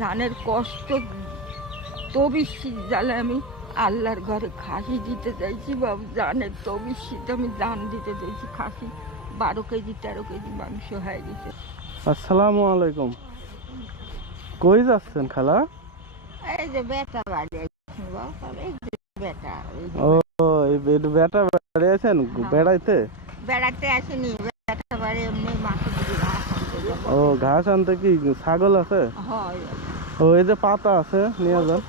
জানের কষ্ট তবিশি জালে আমি আল্লাহর ঘরে খাসি দিতে চাইছি বা ধানের জানের তবিশিতে আমি ধান দিতে চাইছি খাসি বারো কেজি তেরো কেজি মাংস হয়ে গেছে। আসসালামু আলাইকুম। কই যাচ্ছেন খালা? এই যে বেটা বাড়ি বেটা ও এই বে- বেটা বেড়াইছেন বেড়াইতে? বেড়াতে আসেনি বেটা বাড়ি এমনি। ও ঘাস আনতে কি? ছাগল আছে? হয়। ও এই যে পাতা আছে নিয়ে যান।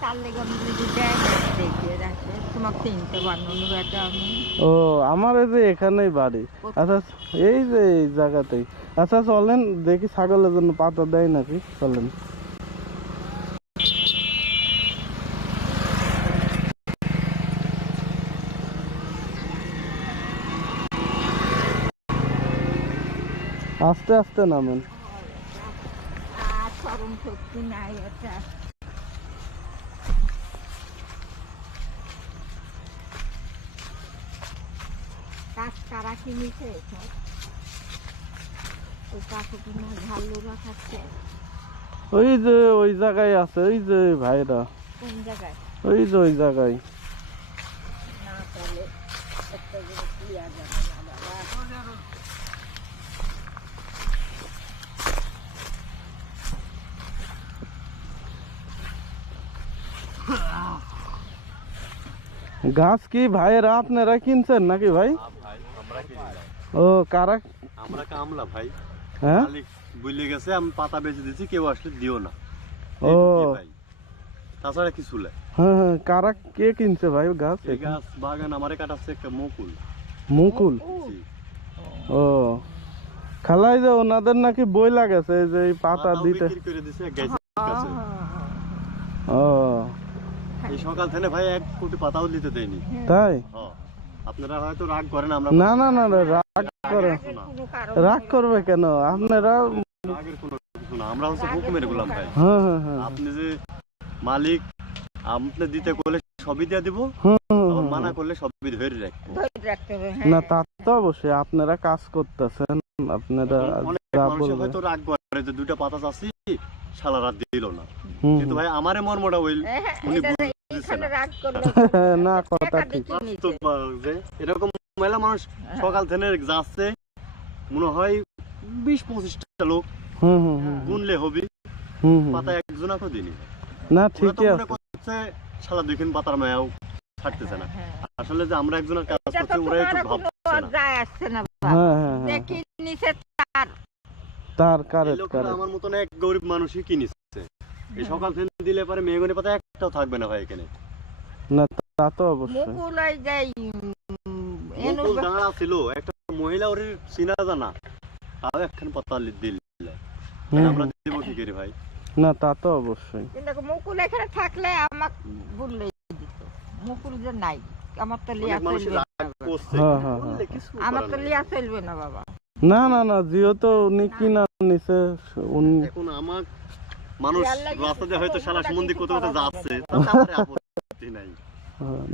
ও আমার এই যে এখানেই বাড়ি। আচ্ছা এই যে এই জায়গাতেই। আচ্ছা চলেন দেখি ছাগলের জন্য পাতা দেয় নাকি চলেন। আস্তে আস্তে নামেন। আর শক্তি নাই এটা। কাজ কারা কিনেছে সব ওই কাকু কিনা ঝালু ওই যে ওই জায়গায় আছে ওই যে ভাইরা। কোন জায়গায়? ওই যে ওই জায়গায়। না তাহলে একটা যাবে না বাবা গাছ কি ভাইয়েরা আপনারা কিনছেন নাকি ভাই ভাই আমরা কি দিলাম? ও কারা আমরা কামলা ভাই হ্যাঁ মালিক বুঝলে গেছে আমি পাতা বেচে দিচ্ছি কেউ আসলে দিও না ও। এইটুকুই ভাই তাছাড়া কিছু নাই হ্যাঁ হ্যাঁ কারা কে কিনছে ভাই গাছ এই গাছ বাগান আমারে কাটাচ্ছে একটা মুকুল মুকুল জি। ও খালাই যে ওনাদের নাকি বই লাগেছে এই যে এই পাতা পাতাও দিতে বিক্রি করে দিছে এক গাইছে কাছে ও এই সকাল থেকে ভাই এক কোটি পাতাও দিতে দেয়নি। তাই? হ্যাঁ। আপনারা হয়তো রাগ করেন আমরা না না না রাগ করে। রাগ করবে কেন? আপনারা রাগের কোনো কিছু না। আমরা হচ্ছে হুকুমের গোলাম ভাই। হ্যাঁ হ্যাঁ হ্যাঁ। আপনি যে মালিক আপনি দিতে করলে সবই দিয়ে দিব হুম। মানা করলে সবই ধরে রাখব। রাখতে না হ্যাঁ। তা তো অবশ্যই। আপনারা কাজ করতেছেন আপনারা অনেক মানুষ হয়তো রাগ করে যে দুটা পাতা চাচ্ছি। সারা রাত দিল না। কিন্তু ভাই আমারে মর্মটা ওই হ্যাঁ, উনি না। রাগ করলে। না কথা ঠিক। এরকম মেলা মানুষ সকাল থেকে যাচ্ছে মনে হয় বিশ পঁচিশটা লোক হুম হুম হুম গুনলে হবি। হুম হুম। পাতা একজনও দিনি না তো ঠিকই আছে। করছে সারা দুইখান পাতার মায়াও ছাড়তেছে না। হ্যাঁ। আসলে যে আমরা একজনের কাজ করছি ওরা একটু ভাবছে না। যায় আসছে না বাবা। হ্যাঁ হ্যাঁ হ্যাঁ কিনেছে তার। তার কারেক্ট কারেক্ট। আমার মতন এক গরিব মানুষই কিনেছে এই সকাল থেকে দিলে পরে মেয়েগনি পাতা একটাও থাকবে না ভাই এখানে। না তা তো অবশ্যই। মুকুল ওই যে মুকুল দাঁড়া ছিল একটা মহিলা ওর চিনা জানা তাও একখান পাতা দিল। আমরা হুম। দেবো কি করে ভাই? না তা তো অবশ্যই। কিন্তু মুকুল এখানে থাকলে আমাকে বললে দিত। মুকুল যে নাই আমার তো লিয়া চলবে হ্যাঁ, হ্যাঁ, বললে কিছু আমার তো লিয়া চলবে না বাবা। না না না জিও তো উনি কিনা নিছে উনি এখন আমার মানুষ রাস্তা দিয়ে হয়তো সারা সম্বন্ধে কোথাও কোথাও যাচ্ছে যাবে আপত্তি নাই।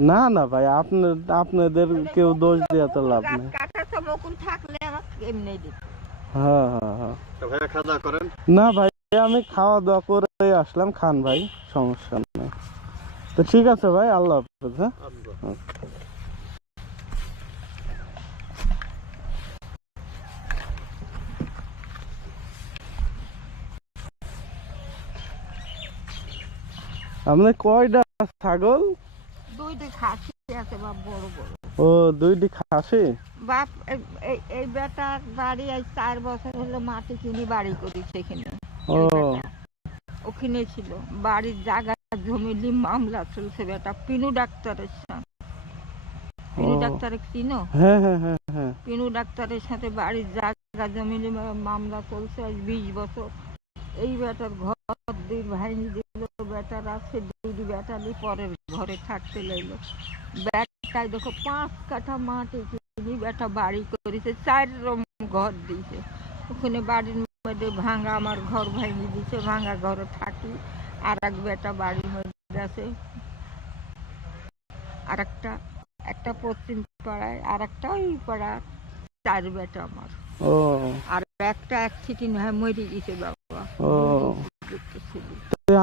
না না ভাই আপনার আপনাদের কেউ দোষ দেওয়া তো লাভ নেই। থাকলে এমনি দিত। হ্যাঁ হ্যাঁ হ্যাঁ। তো ভাইয়া খাওয়া করেন? না ভাই আমি খাওয়া দাওয়া করে আসলাম খান ভাই সমস্যা নেই। তো ঠিক আছে ভাই আল্লাহ হাফেজ হ্যাঁ? আচ্ছা আপনি কয়টা ছাগল? দুইটি খাসি আছে বা বড় বড়। ও দুইটি খাসি? বাপ এই- বাড়ি আজ চার বছর হলো মাটি কিনে বাড়ি করি সেখানে ও। ওখানে ছিল। বাড়ির জায়গা জমিলি মামলা চলছে বেটা। পিনু ডাক্তারের সাথে। পিনু ও। ডাক্তারের চিনো? হ্যাঁ হ্যাঁ হ্যাঁ হ্যাঁ। পিনু ডাক্তারের সাথে বাড়ির জায়গা জমিলি মামলা চলছে আজ বিশ বছর। এই বেটার ঘর দুই ভাঙি দিল বেটার আছে দুই বেটালি পরের ঘরে থাকতে লাগল বেটায় দেখো পাঁচ কাঠা মাটি কিনি বেটা বাড়ি করেছে চার রুম ঘর দিয়েছে ওখানে বাড়ির মধ্যে ভাঙা আমার ঘর ভাঙি দিছে ভাঙা ঘরে থাকি আর এক বেটা বাড়ির মধ্যে আছে। আর একটা একটা পশ্চিম পাড়ায় আর একটা ওই পাড়ার চার বেটা আমার। ও। আর একটা অ্যাক্সিডেন্ট হয়ে মরে গেছে বাবা। ও।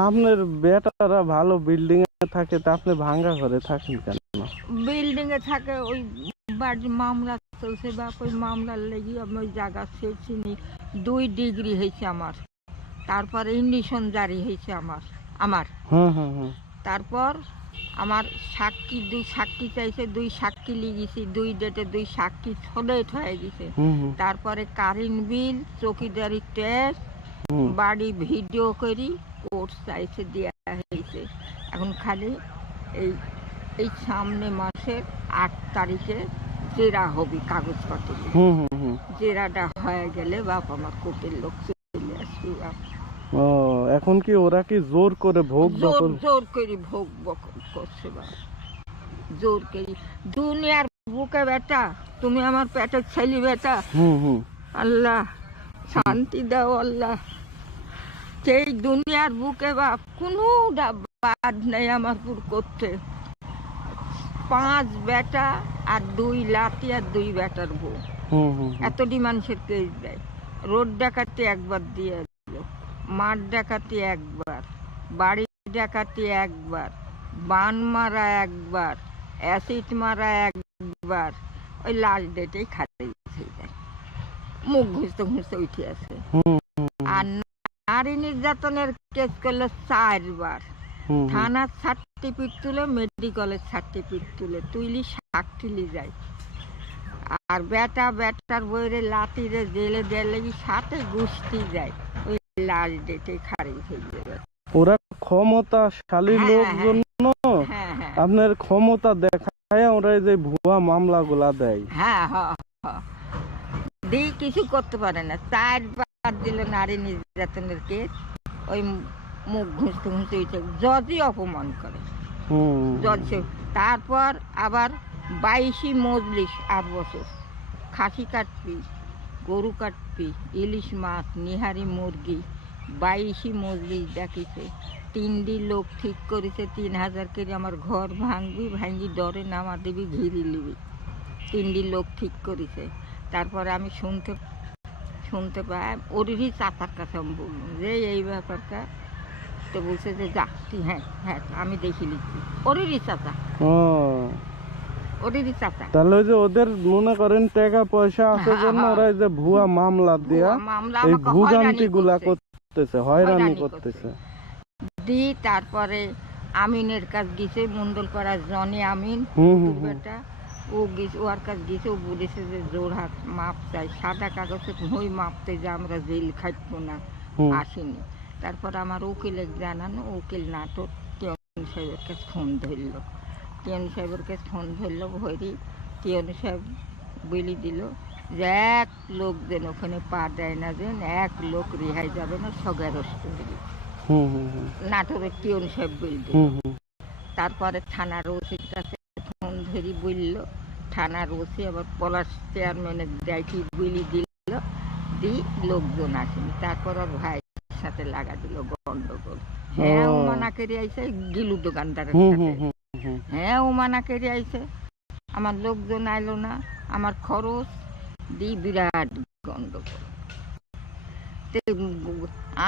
আপনার বেটারা ভালো বিল্ডিং এ থাকে তা আপনি ভাঙ্গা ঘরে থাকেন কেন? বিল্ডিং এ থাকে ওই বাড়ির মামলা চলছে বা ওই মামলার লেগে আমি ওই জায়গা ছেড়ছি নি। দুই ডিগ্রি হয়েছে আমার। তারপরে ইন্ডিশন জারি হয়েছে আমার আমার। হুম হুম হুম। তারপর আমার সাক্ষী দুই সাক্ষী চাইছে দুই সাক্ষী লিগেছি দুই ডেটে দুই সাক্ষী ছলেট হয়ে গেছে। তারপরে কারেন্ট বিল চৌকিদারি টেস্ট বাড়ি ভিডিও করি কোর্ট চাইছে দেওয়া হয়েছে। এখন খালি এই এই সামনে মাসের আট তারিখে জেরা হবে কাগজপত্র। জেরাটা হয়ে গেলে বাপ আমার কোর্টের লোক চলে আসবে বাপ। এখন কি ওরা কি জোর করে ভোগ জোর দখল জোর করে ভোগ বক করছে বাপ। জোর করি। দুনিয়ার বুকে বেটা তুমি আমার পেটের ছেলে বেটা। হুম হুম। আল্লাহ শান্তি দাও আল্লাহ। সেই দুনিয়ার বুকে বাপ কোনো ডা- বাদ নেই আমার পুর করতে। পাঁচ বেটা আর দুই লাতি আর দুই বেটার বউ। হুম হুম হুম। এতটি মানুষের কেস দেয়। রোড ডাকাতি একবার দিয়ে মাঠ ডাকাতি একবার বাড়ি ডাকাতি একবার বান মারা একবার অ্যাসিড মারা একবার ওই লাস্ট ডেটেই খাতে যায়। মুখ ঘুষতে ঘুষতে উঠে আছে আর নারী নির্যাতনের কেস করল চারবার। থানার সার্টিফিকেট তুলে মেডিকেলের সার্টিফিকেট তুলে তুইলি সাক্ষিলি যায় আর বেটা বেটার বইরে লাতিরে জেলে দেলে সাথে গুষ্টি যায় লাস্ট ডেটে খারিজ হয়ে যাবে। ওরা ক্ষমতাশালী হ্যাঁ, হ্যাঁ হ্যাঁ। আপনার ক্ষমতা দেখায় ওরা যে ভুয়া মামলাগুলা দেয় হ্যাঁ হ্যাঁ হ্যাঁ কিছু করতে পারে না। চারবার দিল নারী নির্যাতনের কেস ওই মুখ ঘুষতে ঘুষতে উঠে জজই অপমান করে। জলছে তারপর আবার বাইশি মজলিস আট বছর। খাসি কাটবি। গরু কাটবি ইলিশ মাছ, নিহারি মুরগি, বাইশি মজলিস দেখিছে তিনটি লোক ঠিক করেছে, তিন হাজার করে আমার ঘর ভাঙবি, ভাঙি ডরে নামা দিবি, ঘিরি লিবি। তিনটি লোক ঠিক করেছে। তারপরে আমি শুনতে শুনতে পাই, ওরই চাচার কাছে আমি বললাম, যে এই ব্যাপারটা তো বলছে যে যা হ্যাঁ হ্যাঁ আমি দেখি লিখছি ওরই চাচা। ওরই চাচা। তাহলে ওই যে ওদের মনে করেন টাকা পয়সা আছে হ্যাঁ, জন্য হ্যাঁ। ওরা যে ভুয়া মামলা দিয়া এই ভুগান্তি গুলা করতেছে হয়রানি করতেছে। দি তারপরে আমিনের কাছ গেছে মন্ডলপাড়ার জনে আমিন বেটা। ও গেছে ওর কাছ গেছে ও বলেছে যে মাপ চাই সাদা কাগজে হই মাপতে যে আমরা জেল খাটবো না আসেনি। তারপর আমার উকিলের জানানো উকিল নাটক টিয়ন সাহেবের কাছে ফোন ধরলো। টিয়ন সাহেবের কাছে ফোন ধরলো ভরি টিয়ন সাহেব বলি দিল যে এক লোক যেন ওখানে পা দেয় না যেন এক লোক রেহাই যাবে না সগারস্ত নাটকের টিয়ন সাহেব বলি দিল। হুম হুম। তারপরে থানার ওসির কাছে ফোন ধরি বলল থানার ওসি আবার পলাশ চেয়ারম্যানের ডাইটি বলি দিল দি লোকজন আসেনি। তারপর ওর ভাইয়ের সাথে লাগা দিল গন্ডগোল। হ্যাঁ। মানা করে আইছে গিলু দোকানদারের সাথে। হ্যাঁ ও মানা করে আইছে। আমার লোকজন আইলো না আমার খরচ দি বিরাট গন্ডগোল।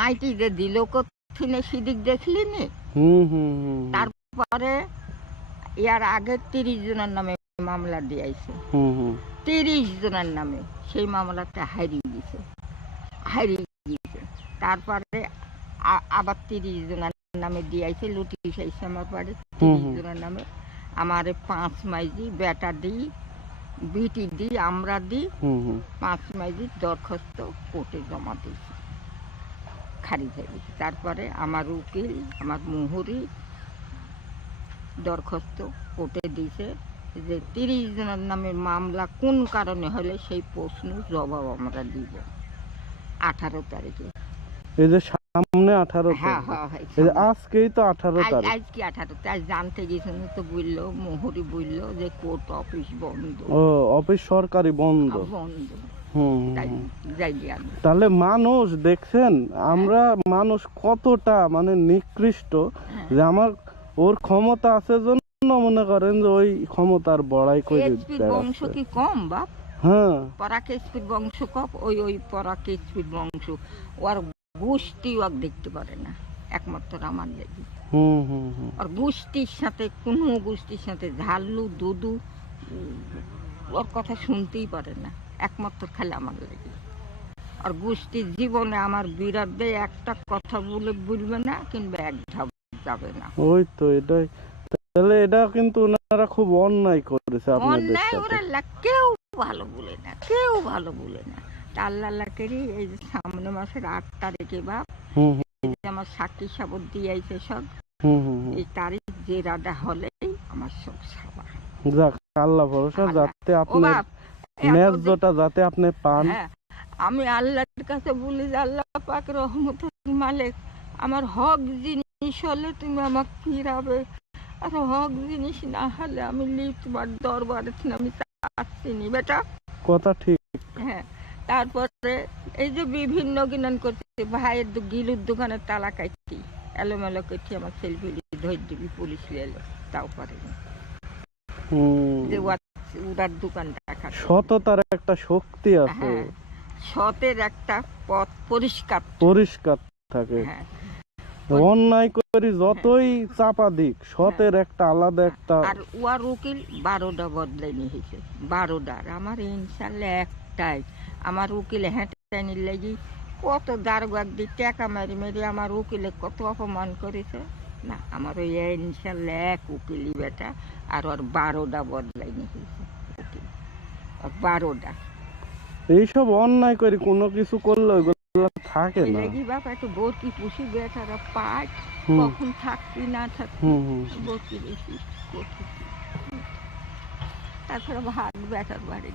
আইটি যে দিল কোথিনে সিদিক দেখলি নি? তারপরে ইয়ার আগে তিরিশ জনের নামে মামলা দিয়েছে হুম হুম। তিরিশ জনের নামে সেই মামলাটা হারিয়ে গেছে। হারিয়ে গিয়েছে তারপরে আবার তিরিশ জনের নামে দিয়েছে লুটি চাইছে আমার বাড়ি তিরিশ নামে। আমার পাঁচ মাইজি বেটা দিই বিটি দিই আমরা দিই হুম পাঁচ মাইজি দরখাস্ত কোর্টে জমা দিয়েছি। খারিজ হয়ে তারপরে আমার উকিল আমার মুহুরি দরখাস্ত কোর্টে দিয়েছে যে তিরিশ জনের নামে মামলা কোন কারণে হলে সেই প্রশ্ন জবাব আমরা দিব। আঠারো তারিখে। সামনে আঠারো হ্যাঁ তারিখ। হ্যাঁ হ্যাঁ আজকেই তো আঠারো তারিখ। আজ কি আঠারো আজ জানতে গেছিল তো বলল মুহুরি বলল যে কোর্ট অফিস বন্ধ। ও অফিস সরকারি বন্ধ। বন্ধ। তাহলে মানুষ দেখছেন আমরা মানুষ কতটা মানে নিকৃষ্ট। যে আমার ওর ক্ষমতা আছে জন্য মনে করেন যে ওই ক্ষমতার বড়াই করে বংশ কি কম বাপ? হ্যাঁ। পরাক বংশ কম ওই ওই পরাক বংশ। ওর গোষ্ঠী ওর দেখতে পারে না একমাত্র আমার লেগে। আর গোষ্ঠীর সাথে কোনো গোষ্ঠীর সাথে ঝাল্লু দুদু ওর কথা শুনতেই পারে না একমাত্র খালি আমার লেগে। আর গোষ্ঠীর জীবনে আমার বিরুদ্ধে একটা কথা বলে বলবে না কিংবা এক ধাপ যাবে না। ওই তো এটাই। তাহলে এটা কিন্তু ওনারা খুব অন্যায় করেছে আপনাদের অন্যায় ওরা কেউ ভালো বলে না কেউ ভালো বলে না। আল্লাহ আল্লাহকেরই এই যে সামনে মাসের আট তারিখে বা হুম হুম এই আমার সাক্ষী সাবর সব। হুম হুম হুম। এই তারিখ যে রাডা হলেই আমার সব সাবা যাক আল্লাহ ভরসা যাতে আপনার ন্যায্যটা যাতে আপনি পান। হ্যাঁ আমি আল্লাহর কাছে বলি যে আল্লাহ পাক রহমত মালিক। আমার হক জিনিস হলে তুমি আমাকে ফিরাবে। আর হক জিনিস না হলে আমি লিখবার দরবারে থেকে আমি আসছি নি বেটা। কথা ঠিক। হ্যাঁ তারপরে এই যে বিভিন্ন গিনন করছে ভাইয়ের গিলুর দোকানে তালা কাটছি এলোমেলো করছি আমার সেলফি ধরে দিবি পুলিশ এলো তাও পারেনি। যে দোকান দেখা সততার একটা শক্তি আছে। হ্যাঁ সতের একটা পথ পরিষ্কার পরিষ্কার থাকে। হ্যাঁ। অন্যায় করি যতই চাপা দিক সতের একটা আলাদা একটা আর ওয়ার উকিল বারোটা বদলাই নিয়েছে বারোটা আর আমার ইনশাল্লাহ একটাই। আমার উকিল হ্যাঁটানির লাগি কত দারোগার দিয়ে টাকা মারি মেরে আমার উকিলে কত অপমান করেছে। না আমার ওই ইনশাল্লাহ এক উকিলি বেটা আর ওর বারোটা বদলাই নিয়েছে উকিল। আর বারোটা। এইসব অন্যায় করে কোনো কিছু করলে ওইগুলো থাকে না। লাগি বাবা একটু বরকি পুষি বেটারা পাট কখন থাকবি না থাকবি বসি বেশি তাছাড়া ভাত ব্যাটার বাড়ি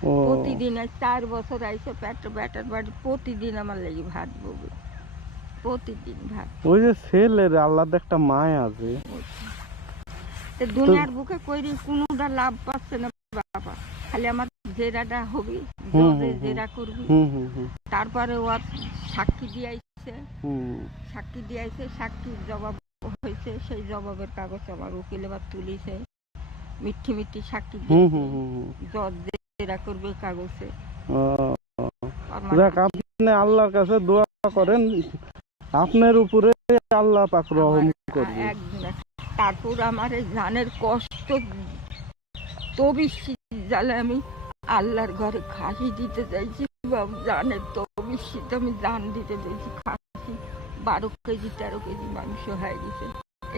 প্রতিদিন আজ চার বছর আইসে পেট ব্যাটার বাড়ি প্রতিদিন আমার লেগে ভাত বলবে প্রতিদিন ভাত। ওই যে ছেলের আলাদা একটা মায়া আছে দুনিয়ার বুকে কইরি কোনোটা লাভ পাচ্ছে না বাবা। খালি আমার জেরাটা হবি। জেরা করবি। হুম হুম হুম। তারপরে ওর সাক্ষী দিয়াইছে। হুম। সাক্ষী দিয়াইছে সাক্ষীর জবাব হয়েছে সেই জবাবের কাগজ আমার উকিল এবার তুলিছে। মিথ্যে মিথ্যে সাক্ষী। জজ জেরা করবে কাগজে। যাক আপনি আল্লাহর কাছে দোয়া করেন আপনার উপরে আল্লাহ পাক রহম আমার- করবে। তারপর আমার এই জানের কষ্ট তো বেশি জালে আমি আল্লাহর ঘরে খাসি দিতে চাইছি বাবু জানের তো বেশি তো আমি জান দিতে চাইছি খাসি। বারো কেজি তেরো কেজি মাংস হয়ে গেছে।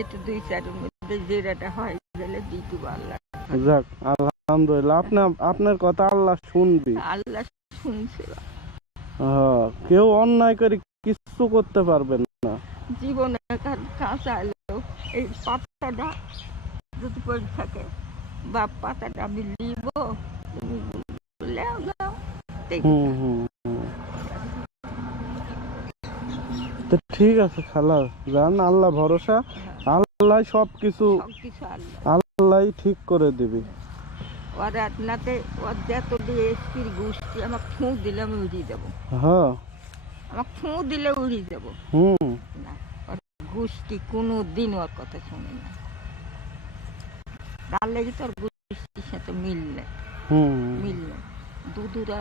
এতে দুই চারের মধ্যে জেরাটা হয়ে। যাক আলহামদুলিল্লাহ। আপনার আপনার কথা আল্লাহ শুনবি। আল্লাহ শুনছে। হ্যাঁ, কেউ অন্যায় করে কিছু করতে পারবেন না। জীবনে এই পাতাটা যদি পড়ে থাকে বা পাতাটা আমি হুম হুম হুম। তো ঠিক আছে খালা জান আল্লাহ ভরসা। আল্লাহ সব কিছু আল্লাহ। ঠিক করে দিবি। ওর রাতনাতে ওর যত এসপির গোষ্ঠী আমাকে ফুঁ দিলে আমি উড়িয়ে দেবো। হ্যাঁ। আমাকে ফুঁ দিলে উড়িয়ে দেবো। হুম। না ওর গোষ্ঠী কোনো দিন ওর কথা শুনে না। তার লেগে তোর গোষ্ঠীর সাথে মিল নেই। হুম। মিল দুদুরা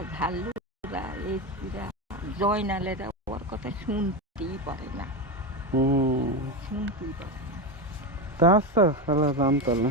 এসপিরা জয়নালেরা ওর কথা শুনতেই পারে না। হুম। শুনতেই পারে না। তা আচ্ছা তাহলে